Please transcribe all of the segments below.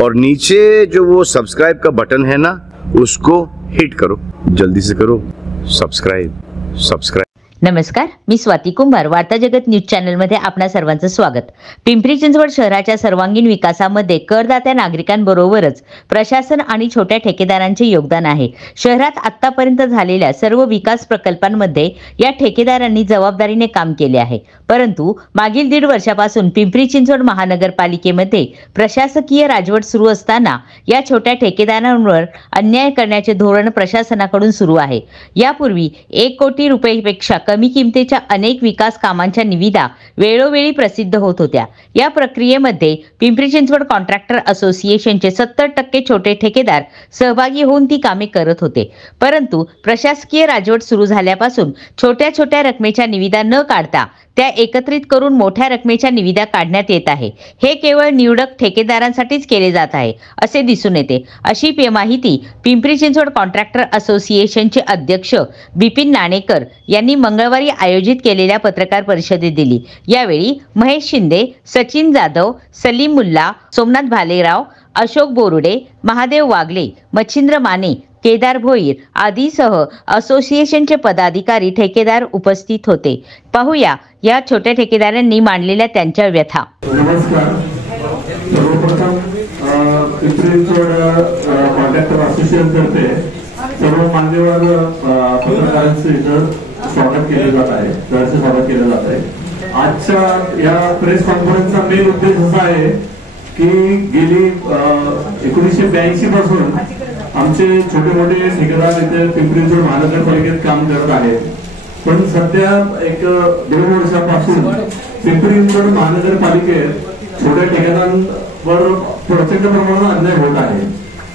और नीचे जो वो सब्सक्राइब का बटन है ना, उसको हिट करो, जल्दी से करो सब्सक्राइब। नमस्कार, मी स्वाती कुंभार, वार्ता जगत न्यूज चॅनल मध्ये आपणा सर्वांचं स्वागत। पिंपरी चिंचवड शहराच्या सर्वांगीण विकासामध्ये करदात्या नागरिकांबरोबरच प्रशासन आणि छोट्या ठेकेदारांचे योगदान आहे। शहरात आतापर्यंत झालेल्या सर्व विकास प्रकल्पांमध्ये या ठेकेदारांनी जबाबदारीने काम केले आहे। परंतु मागील 1.5 वर्षापासून पिंपरी चिंचवड महानगरपालिकेमध्ये प्रशासकीय राजवट सुरू असताना या छोट्या ठेकेदारांवर अन्याय करण्याचे धोरण प्रशासनाकडून सुरू आहे। यापूर्वी 1 कोटी रुपयांपेक्षा कमी किमतीच्या अनेक विकास कामांच्या निविदा वेळोवेळी प्रसिद्ध होत होत्या। या प्रक्रियेमध्ये पिंपरी चिंचवड कॉन्ट्रॅक्टर असोसिएशनचे 70% छोटे ठेकेदार सहभागी होऊन ती कामे करत होते। परंतु प्रशासकीय राजवट सुरू झाल्यापासून छोट्या छोट्या रकमेच्या निविदा न काढता त्या एकत्रित करून मोठ्या रकमेच्या निविदा काढण्यात येत आहे। हे केवळ निवडक ठेकेदारांसाठीच केले जात आहे असे दिसून येते, अशी माहिती पिंपरी चिंचवड कॉन्ट्रॅक्टर असोसिएशनचे अध्यक्ष बिपिन नाणेकर यांनी मंगळवारी आयोजित केलेल्या पत्रकार परिषदेत दिली। यावेळी महेश शिंदे, सचिन जाधव, सलीम मुल्ला, सोमनाथ भालेराव, अशोक बोरुडे, महादेव वागले, मच्छिंद्र माने, केदार भोईर आदीसह असोसिएशनचे पदाधिकारी ठेकेदार उपस्थित होते। पाहूया या छोट्या ठेकेदारांनी मांडलेल्या त्यांच्या व्यथा। नमस्कार, सर्वप्रथम पिंपरी चिंचवड कॉन्ट्रॅक्टर असोसिएशन तर्फे सर्व मान्यवर पत्रकारांचे इथं स्वागत केले जात आहे, स्वागत केले जात आहे। आजच्या या प्रेस कॉन्फरन्सचा मेन उद्देश असा आहे की गेली 1982 पासून आमचे छोटे मोठे ठेकेदार इथे पिंपरी चिंचवड महानगरपालिकेत काम करत आहेत। पण सध्या 1-2 वर्षापासून पिंपरी चिंचवड महानगरपालिकेत छोट्या ठेकेदारांवर प्रचंड प्रमाणात अन्याय होत आहे।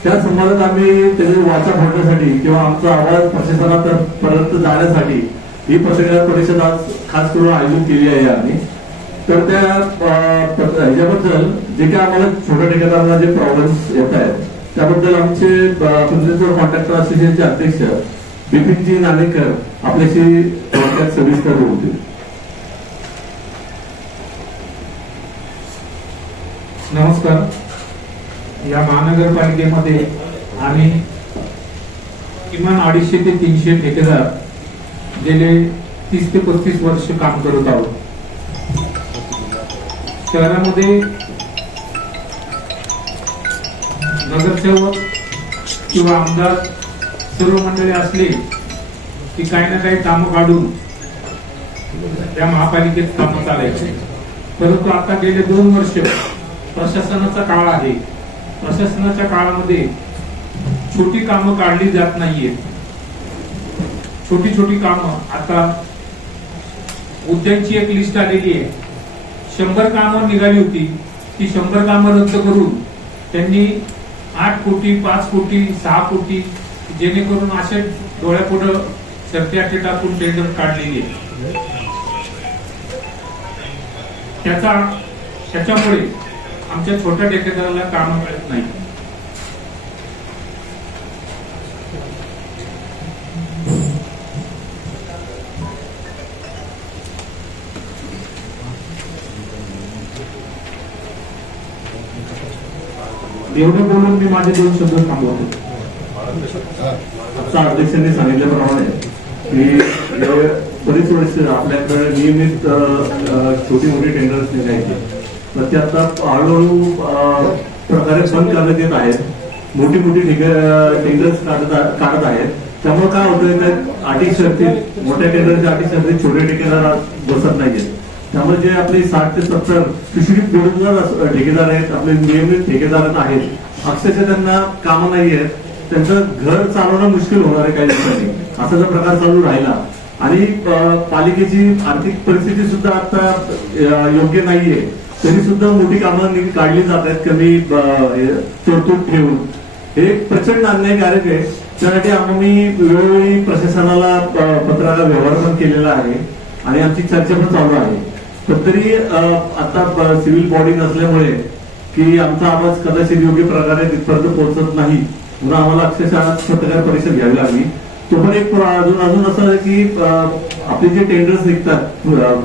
त्या संदर्भात आम्ही त्याची वाचा फोडण्यासाठी किंवा आमचा आवाज प्रशासनापर्यंत जाण्यासाठी ही पत्रकार परिषद आज खास करून आयोजित केली आहे आम्ही। तर त्या ह्याच्याबद्दल जे काही आम्हाला छोट्या ठेकेदारांना जे प्रॉब्लेम्स येत आहेत त्याबद्दल आमचे पिंपरी चिंचवड कॉन्ट्रॅक्टर असोसिएशनचे अध्यक्ष बिपिनजी नाणेकर आपल्याशी थोडक्यात सविस्तर बोलतील। नमस्कार, या महानगरपालिकेमध्ये आम्ही किमान 250 ते 300 ठेकेदार गेले 30 ते 35 वर्ष काम करत आहोत। शहरामध्ये नगरसेवक किंवा आमदार सर्व मंडळी असले की काही ना काही कामं काढून त्या महापालिकेत कामं चालायचे। परंतु आता गेले 2 वर्ष प्रशासनाचा काळ आहे। प्रशासनाच्या काळामध्ये छोटी कामं काढली जात नाहीये। छोटी छोटी कामं आता उद्याची एक लिस्ट आलेली आहे, 100 कामं निघाली होती, ती 100 कामं रद्द करून त्यांनी 8 कोटी, 5 कोटी, 6 कोटी जेणेकरून असे डोळ्यापुढे शर्ती अटी टाकून टेंडर काढलेली आहे। त्याच्यामुळे आमच्या छोट्या ठेकेदाराला कामं मिळत नाही। एवढं बोलून मी माझे 2 शब्द थांबवतो। आमच्या अध्यक्षांनी सांगितल्याप्रमाणे की बरीच वर्ष आपल्याकडे नियमित छोटी मोठी टेंडर्स निघायचे, तर ते आता हळूहळू प्रकारे बंद करण्यात येत आहेत। मोठी मोठी टेंडर्स काढत आहेत। त्यामुळे काय होतंय का अटी शर्ती, मोठ्या टेंडरच्या अटी शर्ती छोटे ठेकेदार बसत नाहीयेत। त्यामुळे जे आपले 60 ते 70 सुशिक्षित बेरोजगार ठेकेदार आहेत, आपले नियमित ठेकेदार आहेत, अक्षरशः त्यांना कामं नाही आहेत, त्यांचं घर चालवणं मुश्किल होणार आहे काही दिवसांनी। असा जर प्रकार चालू राहिला आणि पालिकेची आर्थिक परिस्थिती सुद्धा आता योग्य नाहीये, तरी सुद्धा मोठी कामं काढली जात आहेत कमी तरतूद ठेवून। हे प्रचंड अन्यायकारक आहे। त्यासाठी आम्ही वेळोवेळी प्रशासनाला पत्राला व्यवहार पण केलेला आहे आणि आमची चर्चा पण चालू आहे। पण तरी आता सिव्हिल बॉडी नसल्यामुळे की आमचा आवाज कदाचित योग्य प्रकारे तिथपर्यंत पोहोचत नाही, म्हणून आम्हाला अक्षरशः पत्रकार परिषद घ्यावी लागली। तो पण एक अजून असं आहे की आपले जे टेंडर्स निघतात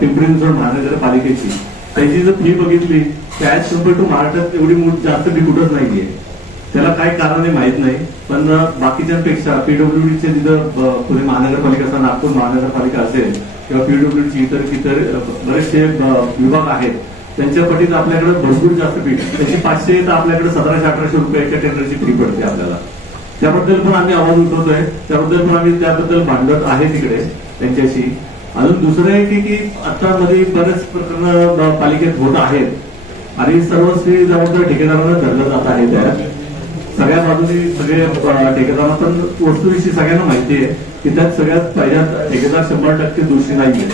पिंपरी चिंचवड महानगरपालिकेची, त्याची जर फी बघितली ऍज कम्पेअर टू महाराष्ट्रात एवढी जास्त फी कुठंच नाहीये. त्याला काय कारण आहे माहित नाही, पण बाकीच्यांपेक्षा पीडब्ल्यूडीचे तिथं पुणे महानगरपालिका असेल, नागपूर महानगरपालिका असेल किंवा पीडब्ल्यूडीची इतर बरेचसे विभाग आहेत, त्यांच्या पटीत आपल्याकडे भरपूर जास्त फी. त्याची 500 तर आपल्याकडे 1700-1800 रुपयाच्या टेंडरची फी पडते आपल्याला. त्याबद्दल पण आम्ही आवाज उठवतोय, त्याबद्दल पण आम्ही त्याबद्दल भांडत आहे तिकडे त्यांच्याशी. अजून दुसरं आहे की आता मध्ये बरेच प्रकरण पालिकेत होत आहेत आणि सर्वस्वी जबाबदार ठेकेदारांना धरलं जात आहे. त्यात सगळ्या बाजूनी सगळे ठेकेदारांना पण वस्तूविषयी सगळ्यांना माहिती आहे की त्यात सगळ्यात पहिल्या ठेकेदार 100% दोषी नाहीये.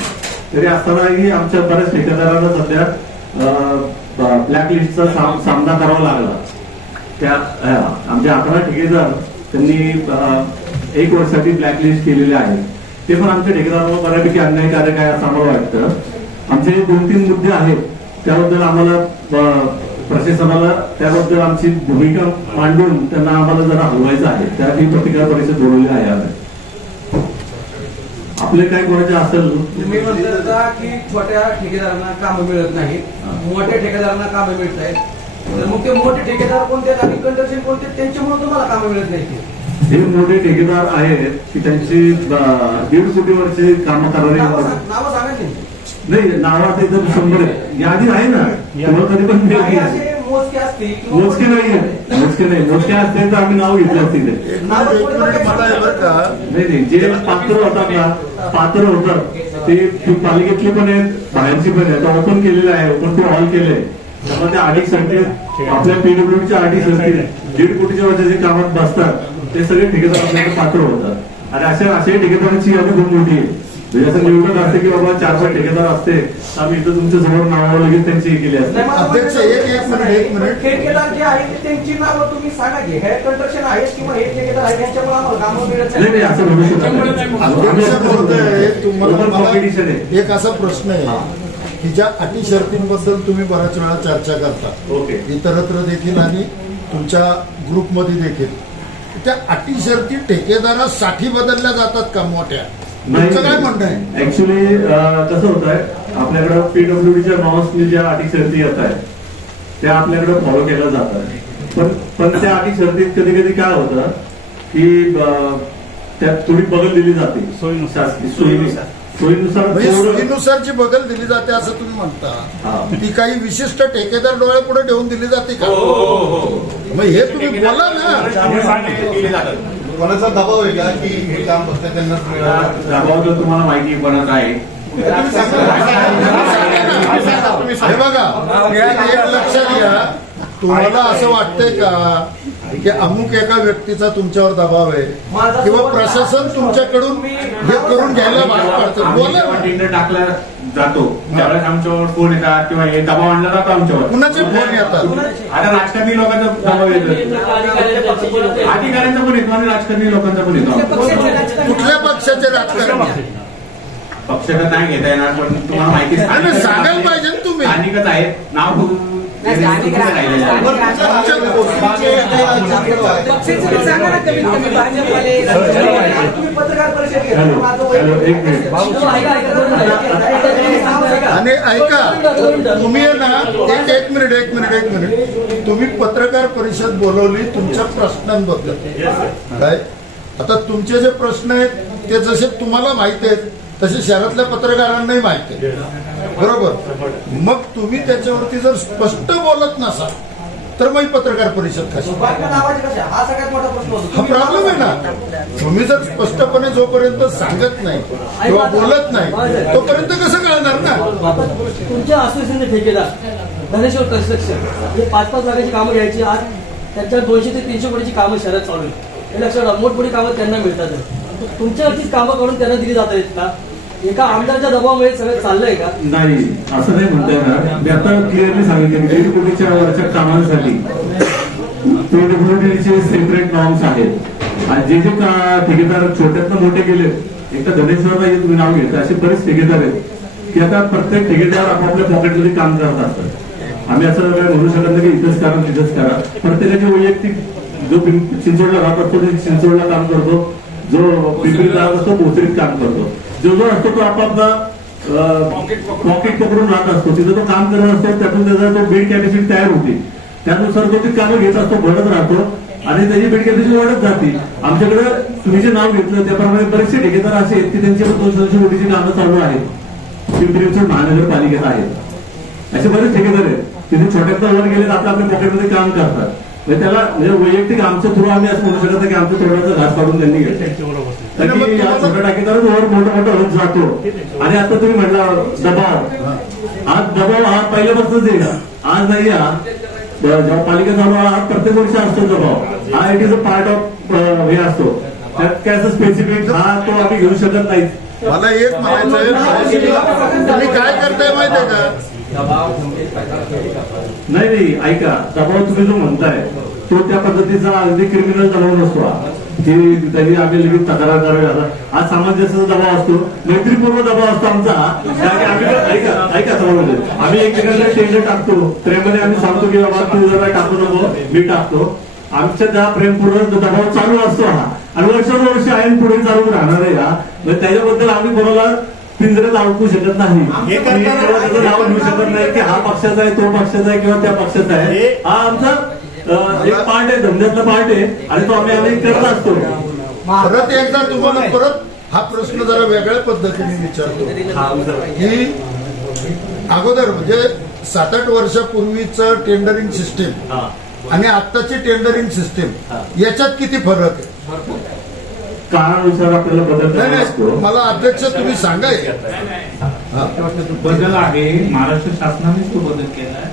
तरी असतानाही आमच्या बऱ्याच ठेकेदारांना सध्या ब्लॅकलिस्टचा सामना करावा लागला. त्या आमचे 11 ठेकेदार त्यांनी 1 वर्षासाठी ब्लॅकलिस्ट केलेले आहेत. ते पण आमच्या ठेकेदारांना बऱ्यापैकी अन्यायकारक आहे असं आम्हाला वाटतं. आमचे 2-3 मुद्दे आहेत, त्याबद्दल आम्हाला प्रशासनाला त्याबद्दल आमची भूमिका मांडून त्यांना आम्हाला जरा हलवायचं आहे. त्यासाठी पत्रकार परिषद बोलवली आहे. आम्ही आपले काय कोणाचे असेल तुम्ही म्हणता की छोट्या ठेकेदारांना कामं मिळत नाही, मोठ्या ठेकेदारांना कामं मिळत आहेत. मग ते मोठे ठेकेदार कोणते आणि कंडक्शन कोणते, त्यांच्यामुळे तुम्हाला कामं मिळत नाही? हे मोठे ठेकेदार आहेत की त्यांची 1.5 कोटीवरची कामं करणारे नावं सांगा नाही. नावं आता इथं 100 यादी आहे ना, तुम्हाला कधी पण मोजके असते. मोजके नाही, मोजके असते तर आम्ही नाव घेतले असते. नाही, जे पात्र होतात ना, पात्र होतात ते पालिकेतली पण आहेत, बाहेरची पण आहेत. ओपन केलेलं आहे, ओपन टू ऑल केलंय. त्यामुळे त्या अडीच सर्किट आपल्या पीडब्ल्यूडीच्या अडीच सर्किट 1.5 कोटीच्या वरच्या कामात बसतात ते सगळे ठेकेदार आपल्याकडे पात्र होतात. आणि अशा ठेकेदारांची यादी खूप मोठी आहे. म्हणजे असं निवडत असते की बाबा 4-5 ठेकेदार असते तर आम्ही इथं तुमच्या समोर नाव लगेच त्यांची केली असते. अध्यक्ष एक मिनिट ठेकेदार जे आहेत त्यांची नावं तुम्ही सांगा की हे कंस्ट्रक्शन आहेत किंवा हे ठेकेदार आहेत त्यांच्यामुळे आम्हाला कामं मिळत नाही. असं म्हणू शकत. एक असा प्रश्न आहे की ज्या अटी शर्तींबद्दल तुम्ही बऱ्याच वेळा चर्चा करता, इतरत्र देखील आणि तुमच्या ग्रुपमध्ये देखील, त्या अटी शर्ती ठेकेदारासाठी बदलल्या जातात का मोठ्या? तुमचं काय म्हणणं आहे? ऍक्च्युली कसं होत आहे, आपल्याकडे पीडब्ल्यूडीच्या नॉर्म्सनी ज्या अटी शर्ती येत आहेत त्या आपल्याकडे फॉलो केल्या जातात. पण त्या अटी शर्तीत कधी कधी काय होतं की त्यात थोडी बगल दिली जाते सोयीनुसार जी बगल दिली जाते असं तुम्ही म्हणता. ती काही विशिष्ट ठेकेदार डोळ्यापुढे ठेवून दिली जाते का? मग हे तुम्ही बोला ना. कोणाचा दबाव आहे का की हे काम फक्त त्यांना दबाव तर तुम्हाला माहिती कोणाचा आहे? हे बघा, एक लक्षात घ्या, तुम्हाला असं वाटतंय का की अमुक एका व्यक्तीचा तुमच्यावर दबाव आहे किंवा प्रशासन तुमच्याकडून हे करून घ्यायला भाग पाडतं? बोला. टेंडर टाकला जातो त्यावेळेस आमच्यावर फोन येतात किंवा हे दबाव आणला जातो आमच्यावर. कुणाचे फोन येतात? आता राजकारणी लोकांचा दबाव येतो, अधिकाऱ्यांचा पण येतो आणि राजकारणी लोकांचा पण येतो. कुठल्या पक्षाचे राजकारणी? पक्षाला नाही घेता येणार, पण तुम्हाला माहिती सांगायला पाहिजे ना तुम्ही. स्थानिकच आहेत, नाव आणि ऐका, तुम्ही ना एक मिनिट तुम्ही पत्रकार परिषद बोलवली तुमच्या प्रश्नांबद्दल. काय आता तुमचे जे प्रश्न आहेत ते जसे तुम्हाला माहिती आहेत तसे शहरातल्या पत्रकारांनाही माहिती आहे, बरोबर? मग तुम्ही त्याच्यावरती जर स्पष्ट बोलत नसाल तर मग पत्रकार परिषद कशी? हा प्रॉब्लेम आहे ना. तुम्ही जर स्पष्टपणे जोपर्यंत सांगत नाही किंवा बोलत नाही तोपर्यंत कसं कळणार ना? तुमच्या असोसिएशनचे ठेकेदार धनेश्वर कन्स्ट्रक्शन हे 5-5 लाखाची कामं घ्यायची, आज त्यांच्या 200 ते 300 कोटीची कामं शहरात चालू आहेत. हे लक्षात मोठमोठी कामं त्यांना मिळतात. तुमच्यावरतीच कामं करून त्यांना दिली जात आहेत का? एका आमदारच्या दबावामुळे सगळं चाललंय का? नाही, असं नाही म्हणता येणार. मी आता क्लिअरली सांगितलं 1.5 कोटीच्या वरच्या कामांसाठी पीडब्ल्यूडीचे सेपरेट नॉर्म्स आहेत. आणि जे ठेकेदार छोट्यातनं मोठे गेले, एकदा धनेश्वरला तुम्ही नाव घेता, असे बरेच ठेकेदार आहेत की आता प्रत्येक ठेकेदार आपापल्या पॉकेटमध्ये काम करत असतात. आम्ही असं म्हणू शकत नाही की इथंच करा तिथंच करा. प्रत्येकाची वैयक्तिक, जो चिंचवडला राहत असतो ते चिंचवडला काम करतो, जो पिंपरीत राहत असतो भोसरीत काम करतो, जो असतो तो आपापला पॉकेट पकडून राहत असतो, तिथं तो काम करत असतो, त्यातून त्याचा तो बेड कॅपॅसिटी तयार होते, त्यानुसार तो ती कामं घेत असतो, भरत राहतो आणि त्याची बेड कॅपॅसिटी वाढत जाते. आमच्याकडे तुम्ही जे नाव घेतलं त्याप्रमाणे बरेचसे ठेकेदार असे आहेत की त्यांची 200 कोटीची कामं चालू आहेत, पिंपरी चिंचवड महानगरपालिकेत आहेत. असे बरेच ठेकेदार आहेत, तिथे छोट्यातलं वर गेले आता आपल्या पॉकेटमध्ये काम करतात. त्याला म्हणजे वैयक्तिक आमच्या थ्रू आम्ही असं म्हणू शकत की आमच्या थोडासा घास काढून त्यांनी घेतला, छोट्या ठेकेदार वर मोठं मोठं होत जातो. आणि आता तुम्ही म्हटला दबाव, आज दबाव हा पहिल्यापासूनच आहे का, आज नाही, हा जेव्हा पालिका चालू हा प्रत्येक वर्षी असतो दबाव, हा it is a part of हे असतो, त्यात काय असं स्पेसिफिक हा तो आम्ही घेऊ शकत नाही. मला एक म्हणायचं तुम्ही काय करताय माहितीये का, नाही ऐका, दबाव तुम्ही जो म्हणताय तो त्या पद्धतीचा अगदी क्रिमिनल दबाव नसतो, की त्यांनी आम्ही लगेच तक्रार करावी. आज सामंजस्याचा दबाव असतो, मैत्रीपूर्व दबाव असतो आमचा. आम्ही ऐका आम्ही एकमेकांना टेंडर टाकतो, प्रेमाने आम्ही सांगतो की बाबा तू जरा टाकू नको, मी टाकतो. आमच्या त्या प्रेमपूर्वक दबाव चालू असतो हा, आणि वर्षानुवर्ष आहे पुढे चालू राहणार आहे हा. त्याच्याबद्दल आम्ही कोणाला पिंजऱ्यात अडकू शकत नाही, त्याचं नाव घेऊ शकत नाही की हा पक्षाचा आहे, तो पक्षाचा आहे किंवा त्या पक्षाचा आहे. हा आमचा एक पार्ट आहे, धंद्यातला पार्ट आहे, आणि तो आम्ही करत असतो. परत एकदा तुम्हाला परत हा प्रश्न जरा वेगळ्या पद्धतीने विचारतो की अगोदर म्हणजे 7-8 वर्षापूर्वीचं टेंडरिंग सिस्टीम आणि आत्ताची टेंडरिंग सिस्टीम याच्यात किती फरक आहे? काळानुसार आपल्याला बदल नाही, मला अध्यक्ष तुम्ही सांगा. बदल आहे, महाराष्ट्र शासनानेच तो बदल केला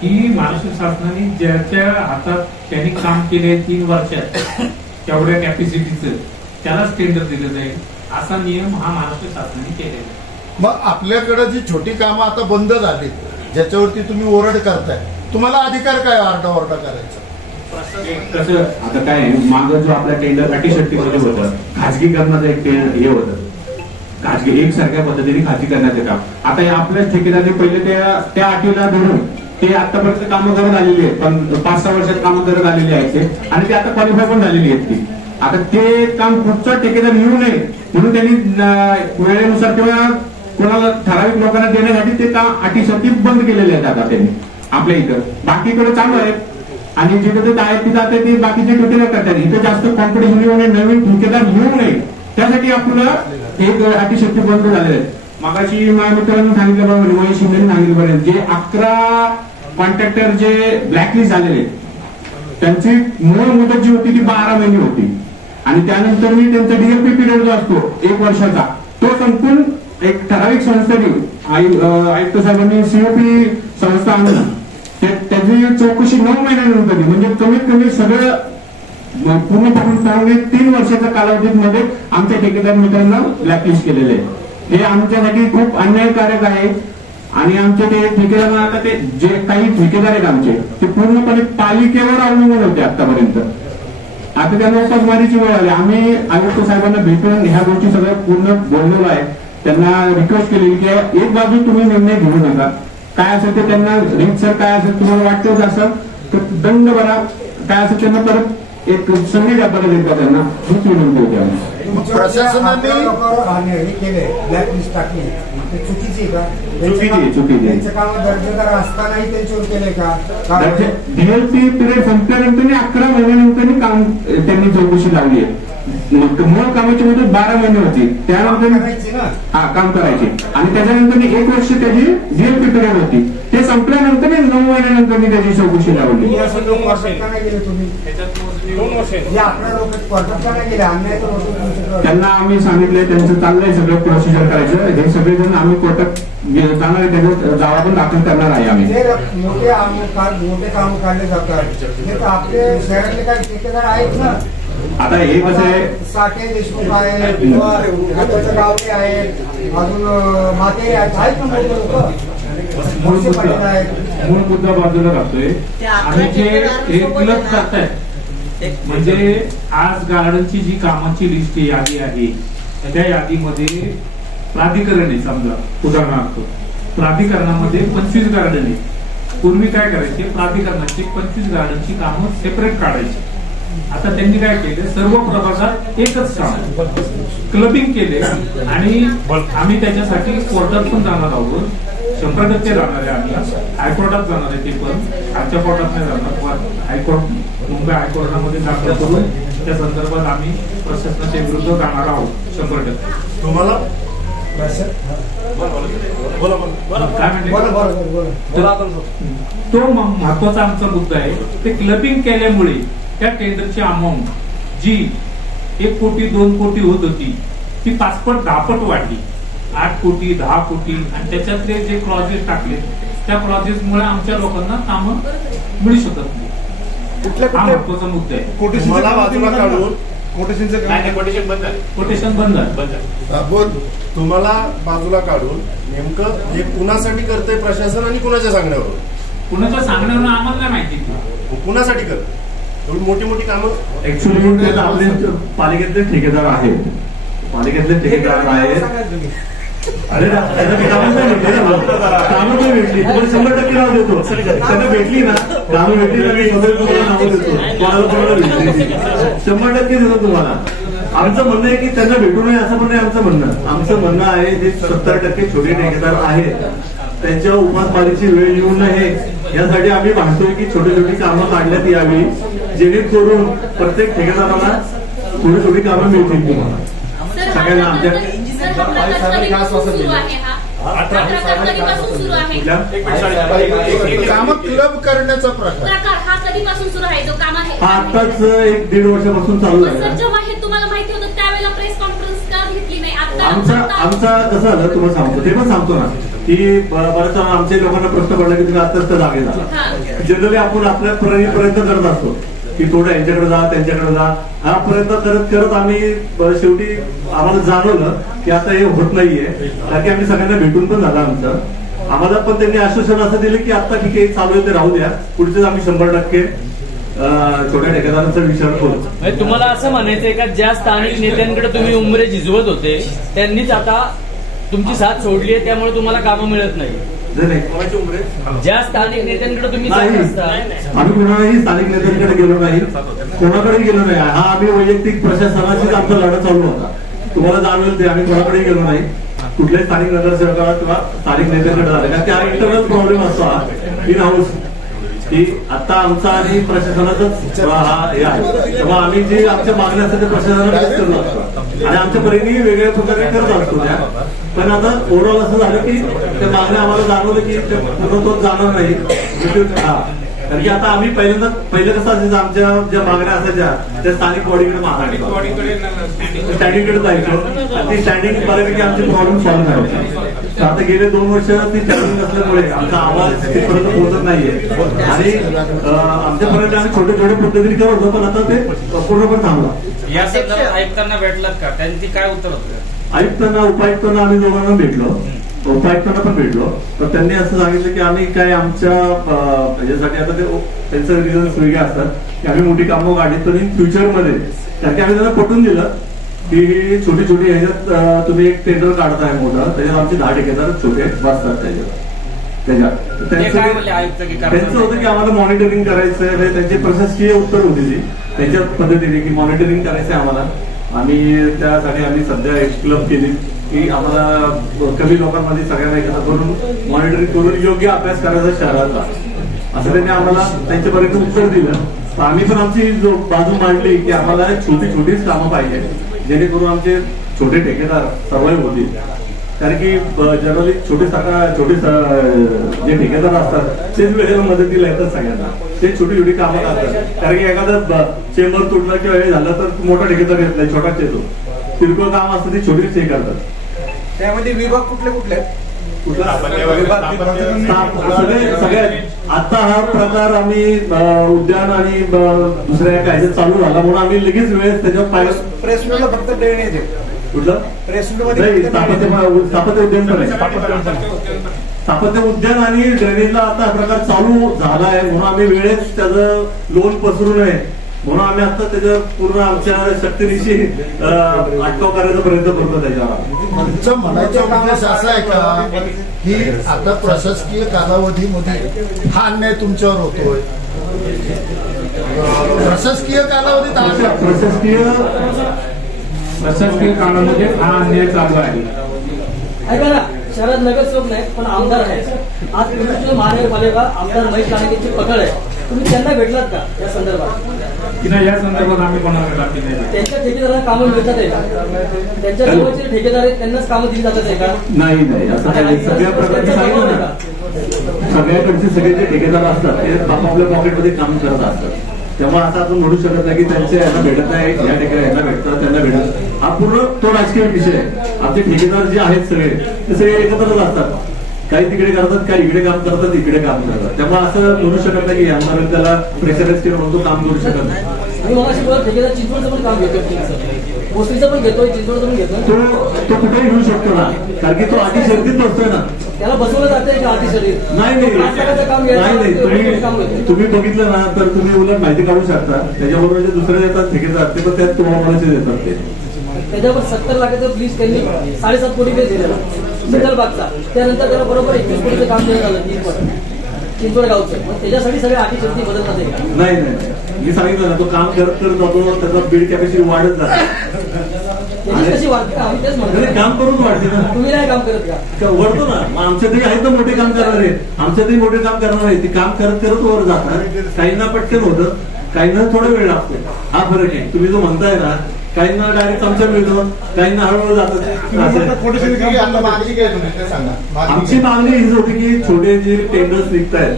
की महाराष्ट्र शासनाने ज्याच्या हातात त्यांनी काम केले 3 वर्षात तेवढ्या कॅपॅसिटीचं त्यालाच टेंडर दिलं जाईल, असा नियम हा महाराष्ट्र शासनाने केलेला आहे. मग आपल्याकडे जी छोटी कामं आता बंद झाली ज्याच्यावरती तुम्ही ओरड करताय, तुम्हाला अधिकार काय आरडाओरडा करायचा? कसं आता काय मागं जो आपला टेंडर अटीशक्तीमध्ये होतं, खाजगीकरणाचं एक हे होतं, खाजगी एकसारख्या पद्धतीने खाजगीकरणाचे काम. आता आपल्या ठेकेदारांनी पहिले त्या अटीला धरून ते आतापर्यंत कामं करत आलेली आहेत, पण 5-6 वर्षात कामं करत आलेली आहेत ते, आणि ते आता क्वालिफाय पण झालेली आहेत ती. आता ते काम पुढचा ठेकेदार येऊ नये म्हणून त्यांनी वेळेनुसार किंवा कोणाला ठराविक लोकांना देण्यासाठी ते काम अटीसाठी बंद केलेले आहेत आता त्यांनी आपल्या इथं. बाकीकडे चालू आहे, आणि जिथे ते आहेत तिथं आता ते बाकीचे ठेकेदार करतात. इथं जास्त कॉम्पिटिशन येऊ नये, नवीन ठेकेदार येऊ नये, त्यासाठी आपल्याला एक अटीशक्ती बंद झालेले आहेत. मागाशी माझ्या मित्रांनी सांगितलं, महेश शिंदेने सांगितलं, जे 11 कॉन्ट्रॅक्टर जे ब्लॅकलिस्ट झालेले त्यांची मूळ मुदत जी होती ती 12 महिने होती, आणि त्यानंतर मी त्यांचा डीएलपी पिरियड जो असतो 1 वर्षाचा तो संपून एक ठराविक संस्थेने आयुक्त साहेबांनी सीओपी संस्था आणून त्याची चौकशी 9 महिन्यानंतर, म्हणजे कमीत कमी सगळं पूर्ण पाहून 3 वर्षाच्या कालावधीमध्ये आमच्या ठेकेदार मित्रांना ब्लॅकलिस्ट केलेले आहे. हे आमच्यासाठी खूप अन्यायकारक आहे. आणि आमचे ते ठेकेदार, आता ते जे काही ठेकेदार आहेत आमचे ते पूर्णपणे पालिकेवर अवलंबून होते आतापर्यंत. आता त्यांना उपासमारीची वेळ आली. आम्ही आयुक्त साहेबांना भेटून ह्या गोष्टी सगळ्या पूर्ण बोललेलो आहे, त्यांना रिक्वेस्ट केली की एक बाजू तुम्ही निर्णय घेऊ नका, काय असेल ते त्यांना रितसर काय असेल तुम्हाला वाटतच असेल तर दंड भरा, काय असेल त्यांना परत एक संधी द्या परत एकदा त्यांना, हीच विनंती होती आम्ही. प्रशासनाने केले ब्लॅकलिस्ट टाकली, चुकीची का? चुकीची त्यांचं काम दर्जेदार असतानाही त्यांच्यावर केले का? डीएलपी पिरियड संपल्यानंतर 11 महिन्यानंतर काम त्यांनी चौकशी लावली आहे. मूळ कामाची मुदत 12 महिने होती, त्यानंतर काम करायचे, आणि त्याच्यानंतर 1 वर्ष त्याची डीएलपी पिरियड होती, ते संपल्यानंतर 9 महिन्यानंतर त्याची चौकशी लावली. त्यांना आम्ही सांगितलंय त्यांचं चाललंय सगळं प्रोसिजर करायचं, हे सगळेजण आम्ही कोर्टात जाणार आहे, त्याच्यात दावा पण दाखल करणार आहे आम्ही. मोठे काम काढले जातात, आपले शहरातले काही ठेकेदार आहेत ना. आता हे कसं आहे, साठे देशमुख आहेत, गावडे आहेत, अजून माते आहेत ना मोठे लोक. मूळ मुद्दा बाजूला राहतोय, आणि जे रेग्युलर करतायत म्हणजे आज गार्डनची जी कामाची लिस्ट यादी आहे त्या यादीमध्ये प्राधिकरण आहे. समजा उदाहरणार्थ प्राधिकरणामध्ये 25 गार्डन आहे. पूर्वी काय करायचे, प्राधिकरणाची 25 गार्डनची कामं सेपरेट काढायची, आता त्यांनी काय केले, सर्व प्रभागात एकच काम क्लबिंग केले आणि आम्ही त्याच्यासाठी कोर्टात पण जाणार आहोत. 100% जाणार आहे आम्ही. हायकोर्टात जाणार आहे ते पण, आमच्या कोर्टात नाही जाणार. हायकोर्ट, मुंबई हायकोर्टामध्ये दाखल करून त्या संदर्भात आम्ही प्रशासनाच्या विरुद्ध जाणार आहोत 100%. तुम्हाला काय म्हणते, तो महत्वाचा आमचा मुद्दा आहे. ते क्लबिंग केल्यामुळे त्या टेंडरची अमाऊंट जी 1 कोटी 2 कोटी होत होती ती 5 पट 10 पट वाढली. 8 कोटी 10 कोटी आणि त्याच्यातले जे क्लॉजेस टाकले त्या क्लॉजेसमुळे आमच्या लोकांना कामं मिळू शकत नाही. हा महत्वाचा मुद्दा आहे. कोटेशन काढून कोटेशन बंद झालं. बोल, तुम्हाला बाजूला काढून नेमकं हे कुणासाठी करतंय प्रशासन आणि कुणाच्या सांगण्यावर? कुणाच्या सांगण्यावर आम्हाला नाही माहिती. कुणासाठी करत एवढी मोठी मोठी कामं? ऍक्च्युअली आपले पालिकेतले ठेकेदार आहेत, पालिकेतले ठेकेदार आहेत. अरे कामं नाही भेटली ना, कामं नाही भेटली. तुम्हाला 100% नाव देतो. त्यांना भेटली ना, कामं भेटली ना, मी तुम्हाला नाव देतो. कोणाला भेटली 100% देतो तुम्हाला. आमचं म्हणणं आहे की त्यांना भेटू नये असं पण नाही आमचं म्हणणं. आमचं म्हणणं आहे जे 70% छोटे ठेकेदार आहेत त्यांच्या उपासमारीची वेळ येऊ नये यासाठी आम्ही मागतोय की छोटी छोटी कामं काढण्यात यावी, जेणेकरून प्रत्येक ठेकेदाराला थोडी थोडी कामं मिळतील तुम्हाला सगळ्यांना. आमच्या कामं क्लब करण्याचा प्रकार हा कधीपासून सुरू आहे जो काम आहे? हा आताच 1-1.5 वर्षापासून चालू आहे. जेव्हा हे तुम्हाला माहिती होतं त्यावेळेला प्रेस कॉन्फरन्स का घेतली नाही? आमचा कसं झालं तुम्हाला सांगतो, ते पण सांगतो ना की बऱ्याच आमच्या लोकांना प्रश्न पडला की तुम्ही आताच तर जागे झाला. जनरली आपण आपल्या प्रयत्न करत असतो की थोडं यांच्याकडे जा त्यांच्याकडे जा. हा प्रयत्न करत करत आम्ही शेवटी आम्हाला जाणवलं की आता हे होत नाहीये, कारण की आम्ही सगळ्यांना भेटून पण झालं आमचं. आम्हाला पण त्यांनी आश्वासन असं दिलं की आता ठीक आहे चालू आहे ते राहू द्या, पुढचे आम्ही 100% छोट्या ठेकेदारांचा विचार करू. तुम्हाला असं म्हणायचंय का ज्या स्थानिक नेत्यांकडे तुम्ही उंबरे झिजवत होते त्यांनीच आता तुमची साथ सोडली आहे, त्यामुळे तुम्हाला कामं मिळत नाही? ज्या स्थानिक नेत्यांकडे तुम्ही आम्ही कुणालाही स्थानिक नेत्यांकडे गेलो नाही, कोणाकडे गेलो नाही. हा आम्ही वैयक्तिक प्रशासनाशीच आमचा लढा चालू होता. तुम्हाला जाणवेल ते आम्ही कोणाकडे गेलो नाही. कुठल्याही स्थानिक नगरसेवकाला किंवा स्थानिक नेत्यांकडे झाले कारण त्या इंटरनल प्रॉब्लेम असतो हा इन हाऊस की आता आमचा आणि प्रशासनाचाच हा हे आहे. तेव्हा आम्ही जे आमच्या मागण्या असतात ते प्रशासनाकडेच करत असतो आणि आमच्या परीने वेगळ्या प्रकारे करत असतो त्या. पण आता ओव्हरऑल असं झालं की त्या मागण्या आम्हाला जाणवलं की पूर्णत्वात जाणार नाही. कारण की आता आम्ही पहिलं कसं असायचं आमच्या ज्या मागण्या असायच्या त्या स्थानिक बॉडीकडे स्टँडिंगकडे जायचं. ती स्टँडिंग बऱ्यापैकी आमचे प्रॉब्लेम सॉल्व्ह करायचे. आता गेले 2 वर्ष ती स्टँडिंग नसल्यामुळे आमचा आवाज तिथपर्यंत पोहोचत नाहीये आणि आमच्यापर्यंत आम्ही छोटे छोटे पद्धतीने करत होतो, पण आता ते पूर्णपणे थांबला. या संदर्भात आयुक्तांना भेटलात का? त्यांची काय उत्तर होतं? आयुक्तांना उपायुक्तांना आम्ही दोघांना भेटलो, उपायुक्तांना पण भेटलो. तर त्यांनी असं सांगितलं की आम्ही काय आमच्या याच्यासाठी आता ते त्यांचं रिझन्स वेगळे असतात की आम्ही मोठी कामं काढली तर इन फ्युचरमध्ये कारण की आम्ही त्यांना पटवून दिलं की छोटी छोटी ह्याच्यात तुम्ही एक टेंडर काढताय मोठं, त्याच्यात आमचे 10 ठेकेदार छोटे बसतात त्याच्यात. त्यांचं होतं की आम्हाला मॉनिटरिंग करायचंय. त्यांची प्रशासकीय उत्तर होती ती त्यांच्या पद्धतीने की मॉनिटरिंग करायचंय आम्हाला. आणि त्यासाठी आम्ही सध्या एक क्लब केली की आम्हाला कमी लोकांमध्ये सगळ्यांना एकत्र करून मॉनिटरिंग करून योग्य अभ्यास करायचा शहराचा, असं त्यांनी आम्हाला त्यांच्यापर्यंत उत्तर दिलं. तर आम्ही पण आमची जो बाजू मांडली की आम्हाला छोटी छोटीच कामं पाहिजे जेणेकरून आमचे छोटे ठेकेदार सर्वाईव्ह होतील. कारण की जनरली छोटे जे ठेकेदार असतात तेच वेळेला मदतीला येतात सगळ्यांना, ते छोटी छोटी कामं करतात. कारण की एखादा चेंबर तुटला किंवा हे झालं तर मोठा ठेकेदार येत नाही, छोटाच येतो. किरकोळ काम असतं ते छोटीच हे करतात. त्यामध्ये विभाग कुठले कुठले? सगळे आता हा प्रकार आम्ही उद्यान आणि दुसऱ्या काय चालू झाला म्हणून आम्ही लगेच वेळेस त्याच्यावर पाहिलं. प्रेस मीटला फक्त ट्रेन येते कुठलं प्रेस स्थापत्य उद्यान पण आहे. स्थापत्य उद्यान आणि ड्रेनेजला आता प्रकार चालू झाला आहे म्हणून आम्ही वेळेस त्याचं लोन पसरू नये म्हणून आम्ही आता त्याच्या पूर्ण आमच्या शक्तीनिशी अटकाव करायचा प्रयत्न करतो. त्याच्यावर आमचं म्हणायचा उद्देश असा आहे का की आता प्रशासकीय कालावधीमध्ये हा अन्याय तुमच्यावर होतोय, प्रशासकीय कालावधीत प्रशासकीय काळामध्ये हा अन्याय चालू आहे. ऐका ना, शहरात नगरसेवक नाही पण आमदार आहे. आज पिंपरी महानगरपालिका आमदार महेश लांडेंची पकड आहे. तुम्ही त्यांना भेटलात का या संदर्भात? या संदर्भात आम्ही कोणाला भेटला नाही. त्यांच्या ठेकेदारांना कामं मिळतात आहे का? त्यांच्या जवळचे ठेकेदार आहेत त्यांनाच कामं दिली जातात आहे का? नाही असं काही सगळ्या प्रकारचे सांगितलं ना, सगळ्याकडचे सगळे जे ठेकेदार असतात ते आपापल्या पॉकेटमध्ये काम करत असतात. तेव्हा असं आपण म्हणू शकत नाही की त्यांचे यांना भेटत नाही, या ठिकाणी यांना भेटतात त्यांना भेटत. हा पूर्ण तो राजकीय विषय आहे. आमचे ठेकेदार जे आहेत सगळे ते सगळे एकत्रच असतात. काही तिकडे करतात, काही इकडे काम करतात, इकडे काम करतात. त्यामुळे असं म्हणू शकत नाही की यांना त्याला प्रेशराईज केलं म्हणून तो काम करू शकत नाही. मी मगाशी बोलत ठेकेदार चिंचवडचं पण काम घेतोय, भोसरीचं पण घेतोय, चिंचवडचं पण घेतोय. तो कुठेही घेऊ शकतो ना, कारण की तो आधी शर्तीत बसतोय ना. त्याला बसवलं जातंय का आधी शरीर? नाही तुम्ही बघितलं ना तर तुम्ही उलट माहिती काढू शकता. त्याच्याबरोबर जे दुसरे देतात ठेकेदार ते पण त्यात तुम्हाला देतात. ते त्याच्यावर 70 लाखाचं प्लीज त्यांनी 7.5 कोटी रुपये दिलेला सिंगलबागचा. त्यानंतर त्याला बरोबर 21 कोटीचं काम देण्यात आलं चिंचवड गावचं. मग त्याच्यासाठी सगळे आठी शर्ती बदलतात आहे का? नाही मी सांगितलं ना, तो काम करत जातो, त्याचा बिल्ड कॅपॅसिटी वाढत जाते. कशी वाढते का? आम्ही तेच म्हणतो काम करून वाढते ना. तुम्ही नाही काम करत का? वरतो ना, मग आमच्या तरी आहेत ना मोठे काम करणारे. आमच्या तरी मोठे काम करणार आहे. ते काम करत वर जातात. काहींना पटकन होतं, काहींना थोडा वेळ लागतो. हा फरक आहे. तुम्ही जो म्हणताय ना, काहींना डायरेक्ट आमच्या मिळतो, काहींना हळूहळू जातात. आमची मागणी हीच होती की छोटे जे टेंडर्स निघतायत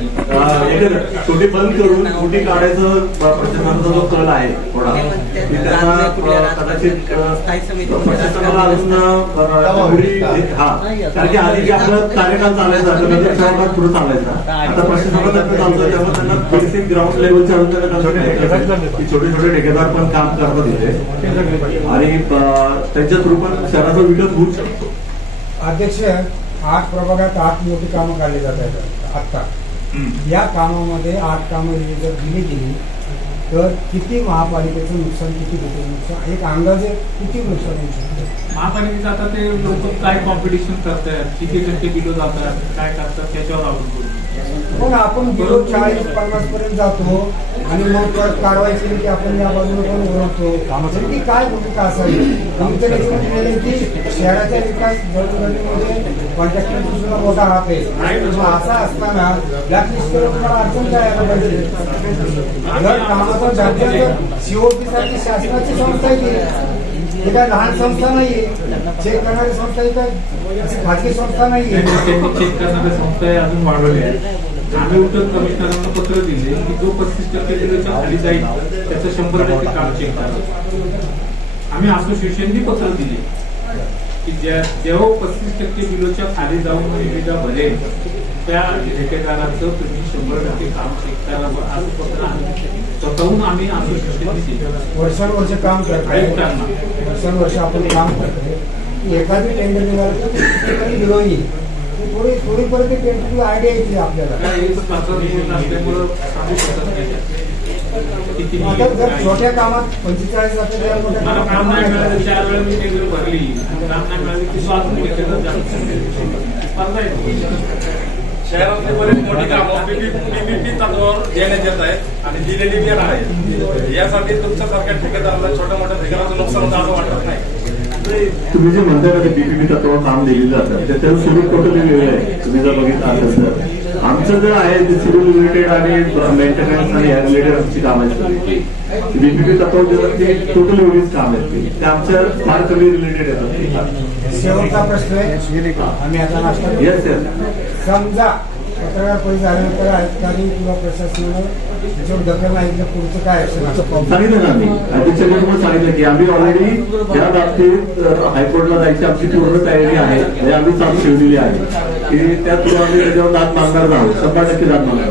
छोटे बंद करून मोठी काढायचं प्रशासनाचा जो कल आहे थोडा त्यांना कदाचित प्रशासनाला अजून कारण की आधी जे आपलं कार्यकाल चालायचा नगरसेवकात पुढे चालायचा, आता प्रशासनातर्फे चालतो. त्यामुळे त्यांना बेसिक ग्राउंड लेवलच्या छोटे छोटे ठेकेदार पण काम करतात इथे आणि त्यांच्या थ्रू पण शहराचा विकास होऊ शकतो. अध्यक्ष, 8 प्रभागात 8 मोठी कामं काढली जात आहेत आता. या कामामध्ये 8 कामं जर दिली गेली तर किती महापालिकेचं नुकसान, किती नुकसान, एक अंदाजे किती नुकसान होऊ शकतं? महापालिकेचं आता ते लोक काय कॉम्पिटिशन करतात, किती टक्के बिलो जातात, काय करतात त्याच्यावर अवलंबून. पण आपण किलो 40-50 पर्यंत जातो आणि मग कारवाई केली की आपण या बाजूला पण ओळखतो. की काय भूमिका असावी? आमचं याच्यामध्ये की शहराचा विकास जडणघडणीमध्ये कॉन्ट्रॅक्टरचा सुद्धा मोठा हात आहे. असा असताना ब्लॅकलिस्ट करून तुम्हाला अडचण काय यायला पाहिजे? जर कामाचा दर्जा सीओपी साठी शासनाची संस्था आहे, ही काय लहान संस्था नाहीये. चेक करणारी संस्था ही काय खाजगी संस्था नाहीये. चेक करणाऱ्या संस्था अजून वाढवल्या आहेत. आम्ही उलट कमिशनरांना पत्र दिले की जो 35% बिलोच्या खाली जाईल त्याचं 100% काम चेक करा. आम्ही असोसिएशननी पत्र दिले की जेव्हा 35% बिलोच्या खाली जाऊन निविदा भरेल त्या ठेकेदाराचं तुम्ही 100% काम चेक करावं असं पत्र स्वतःहून आम्ही असोसिएशननी दिलं. वर्षानुवर्ष काम करतो, वर्षानुवर्ष आपण काम करतो. एखादी टेंडर दिलो येईल थोडी परत टेंडरची आयडिया येते आपल्याला. आता जर छोट्या कामात 45 लाख काम नाही मिळालं, 4 वेळा मी टेंडर भरली, काम नाही मिळालं की शहरातली बरीच मोठी कामं पीपीपी तत्वावर देण्यात येत आहेत आणि दिलेली पण आहेत. यासाठी तुमच्यासारख्या ठेकेदाराला छोट्या मोठ्या ठेकेदाराचं नुकसान होतं असं वाटत नाही. तुम्ही जे म्हणताय ना ते पीपीपी तत्वावर काम दिलेलं जातं त्याचं स्वरूप टोटली वेगळं आहे. तुम्ही जर बघितलं असेल तर आमचं जे आहे ते सिव्हिल रिलेटेड आणि मेंटेनन्स आणि या रिलेटेड आमची काम आहेत. बीपीपी तत्वावर ते टोटली वेगळीच काम आहेत. ते आमच्या फार कमी रिलेटेड येतात. शेवटचा प्रश्न आहे, आम्ही आता नाश्ता समजा पत्रकार परिषद झाल्यानंतर अधिकारी किंवा प्रशासनानं त्याच्यावर दखल नाही तर पुढचं काय ऍक्शन सांगितलं ना आम्ही अध्यक्षांनी सांगितलं की आम्ही ऑलरेडी या बाबतीत हायकोर्टला जायची आमची पूर्ण तयारी आहे. म्हणजे आम्ही चालू ठेवलेली आहे की त्या थ्रू आम्ही त्याच्यावर दाद मागणार आहोत, 100% दाद मागणार.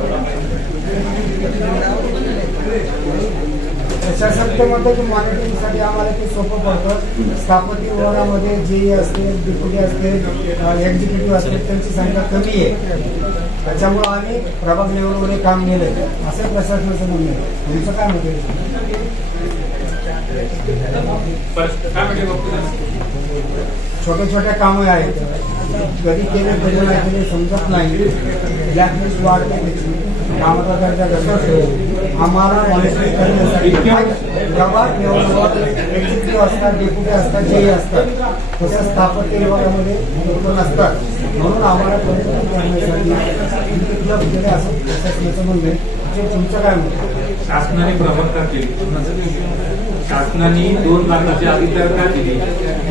प्रशासनाचं म्हणतं की मॉनिटरिंगसाठी आम्हाला ते सोपं पडतं. स्थापत्य विभागामध्ये जे असतील, डिप्युटी असतील, एक्झिक्युटिव्ह असतील त्यांची संख्या कमी आहे. त्याच्यामुळे आम्ही प्रभाग लेवलवर काम केलंय असं प्रशासनाचं म्हणणं आहे. तुमचं काय मत आहे? छोट्या छोट्या कामं आहेत, कधी केले कधी नाही केले समजत नाही, ब्लॅकलिस्ट वाढते त्याची, कामाचा दर्जा कसा ठेवू, आम्हाला मॉनिटरिंग करण्यासाठी प्रभाग निवडणूक एक्झिक्युटिव्ह असतात, डेप्युटी असतात, जेही असतात, तसंच स्थापत्य विभागामध्ये लोक नसतात, म्हणून आम्हाला मॉनिटरिंग करण्यासाठी उपलब्ध केले असं प्रशासनाचं म्हणणं आहे. तुमचं काय म्हणतं? शासनाने प्रभाग का केले, शासनाने 2 लाखाचे अधिकार का दिले,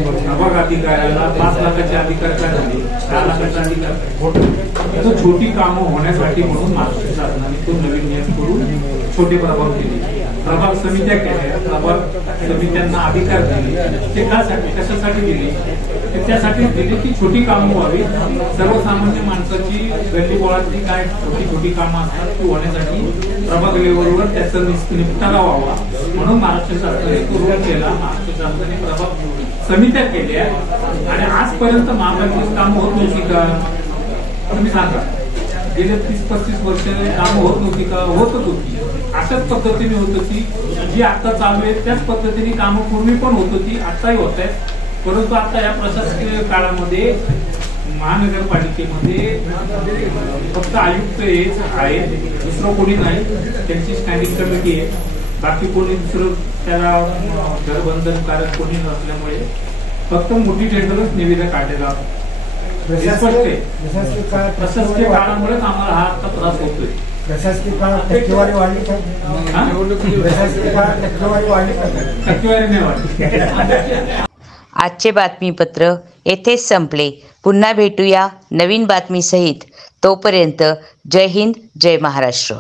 प्रभाग अधिकाऱ्याला 5 लाखाचे अधिकार का दिले, 10 लाखाचे अधिकार, तो छोटी कामं होण्यासाठी म्हणून महाराष्ट्र शासनाने तो नवीन नियम करून छोटे प्रभाग केले, प्रभाग समित्या केल्या, प्रभाग समित्यांना अधिकार दिले. ते कशासाठी दिले? त्यासाठी दिले की छोटी कामं व्हावी, सर्वसामान्य माणसाची गल्ली बोळातली काय छोटी छोटी कामं असतात ती होण्यासाठी प्रभाग लेवलवर त्याचा निपटारा व्हावा म्हणून महाराष्ट्र शासनाने तो रोल केला. महाराष्ट्र शासनाने प्रभाग समित्या केल्या आणि आजपर्यंत महापालिकेची कामं होत नव्हती का? तुम्ही सांगा, गेले 30-35 वर्ष कामं होत नव्हती का? होतच होती. अशाच पद्धतीने होत होती, जी आता चालू आहे त्याच पद्धतीने कामं पूर्वी पण होत होती, आताही होत आहेत. परंतु आता या प्रशासकीय काळामध्ये महानगरपालिकेमध्ये फक्त आयुक्त हेच आहेत, दुसरं कोणी नाही. त्यांची स्टँडिंग कमिटी आहे, बाकी कोणी दुसरं त्याला घरबंधनकारक कोणी नसल्यामुळे फक्त मोठी टेंडरच निविदा काढलेला. प्रशासकीय काळामुळेच आम्हाला हा आता त्रास होतोय. प्रशासकीय काळात टक्केवारी वाढली का? प्रशासकीय काळात टक्केवारी वाढली का? टक्केवारी नाही वाढली. आजचे बातमीपत्र येथेच संपले. पुन्हा भेटूया नवीन बातमीसहित. तोपर्यंत जय हिंद, जय महाराष्ट्र.